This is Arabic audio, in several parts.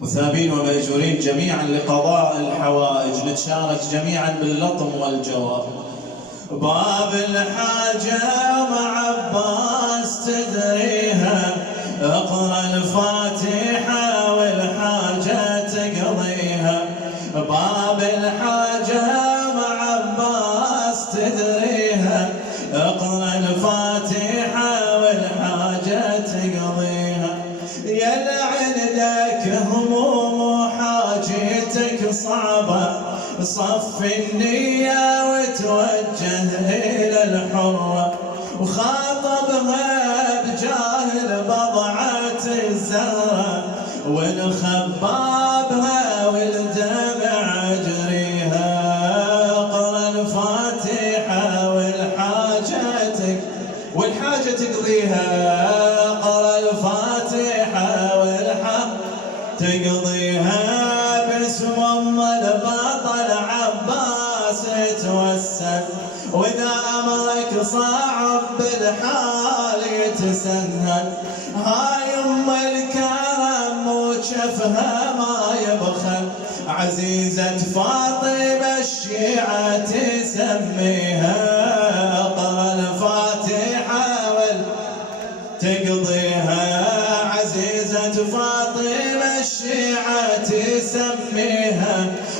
مثابين ومأجورين جميعا لقضاء الحوائج، نتشارك جميعا باللطم والجواب. باب الحاجة مع عباس تدريها، اقرأ الفاتحة والحاجة تقضيها. باب الحاجة مع عباس تدريها، اقرأ الفاتحة والحاجة تقضيها. يا عندك هموم وحاجتك صعبة، صف النية وتوجه إلى الحرة، وخاطبها بجاه بضعة الزهرة، ونخبابها والدمع أجريها. اقرأ الفاتحة والحاجة تقضيها. اقرأ الفاتحة والحاجة تقضيها. باسم ام البطل عباس توسل، واذا امرك صعب بالحال يتسهل. هاي ام الكرم وشفها ما يبخل، عزيزة فاطمة الشيعة تسميها. اقرأ الفاتحة تقضيها. عزيزة فاطمة الشيعة تسميها.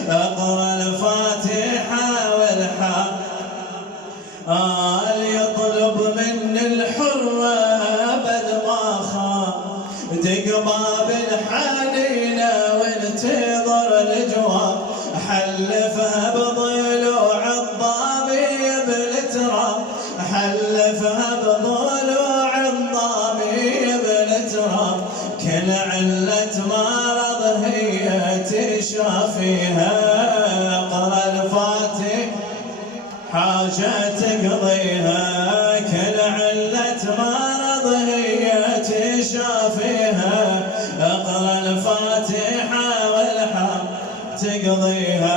اقرأ الفاتحة والحاجة يطلب من الحرة أبد ما خاف، تقبى بالحنينة وانتظر الجواب. حلفها بضلوع الضامي بالتراب، حلفها بضلوع الضامي بالتراب. كل علة مرض هي تشافيها. اقرأ الفاتحة حاجة تقضيها. كل علة مرض هي تشافيها. اقرأ الفاتحة والحاجة تقضيها.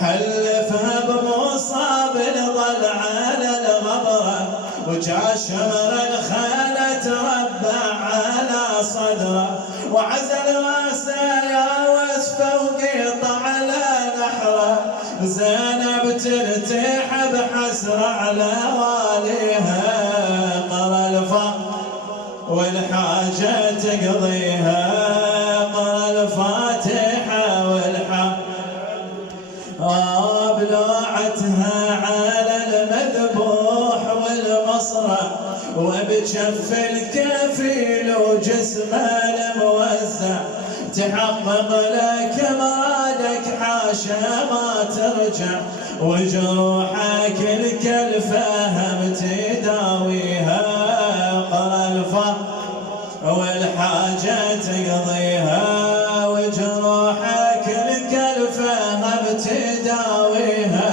حلفها بمصاب ظل على الغبرة، وجاشر الخانة تربع على صدره. وعزل راسه يا وسفه وقيط على نحره. زينب ترتاح بحسرة على واليها. اقرأ الفاتحة والحاجة تقضيها. اقرأ الفاتحة والحاجة بلوعتها على المذبوح والمصرع، وبجف الكفيل وجسمه الموزع. تحقق لك مرادك حاشا ما ترجع، وجروحك الكلفة هم تداويها. اقرأ الفاتحة والحاجة تقضيها. وجروحك الكلفة هم تداويها.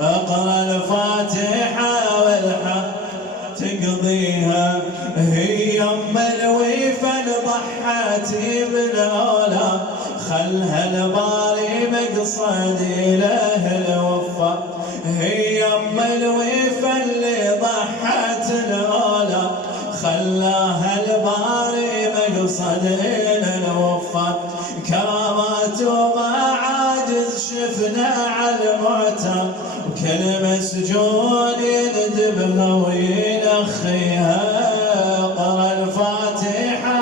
اقرأ الفاتحة والحاجة تقضيها. هي ام الويفة ضحت بالأولى، خلها الباري مقصدي له الوفا. هي ام الويفة اللي ضحت الأولى، خلاها الباري مقصدي له الوفا. كرامات وما عاجز شفنا على المعتى، وكل مسجون يندبها وينخيها. اقرأ الفاتحة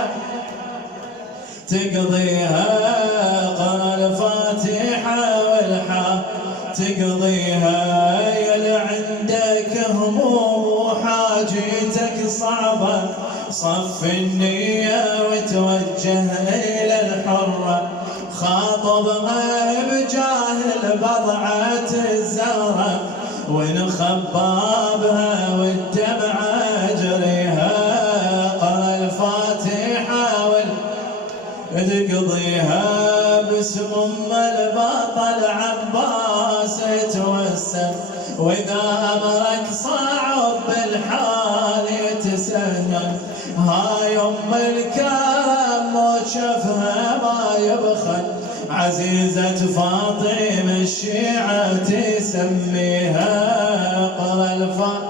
تقضيها. اقرأ الفاتحة والحاجة تقضيها. يا عندك هموم وحاجتك صعبة، صف النية وتوجه إلى الحرة. خاطبها بجاه البضعة الزهرة، ونخبابها والدمع أجريها. اقرأ الفاتحة تقضيها. باسم ام البطل عباس توسل، واذا امرك صعب بالحال يتسهل. هاي ام الكرم وشفها ما يبخل، عزيزة فاطمة الشيعة تسميها. اقرأ الفاتحة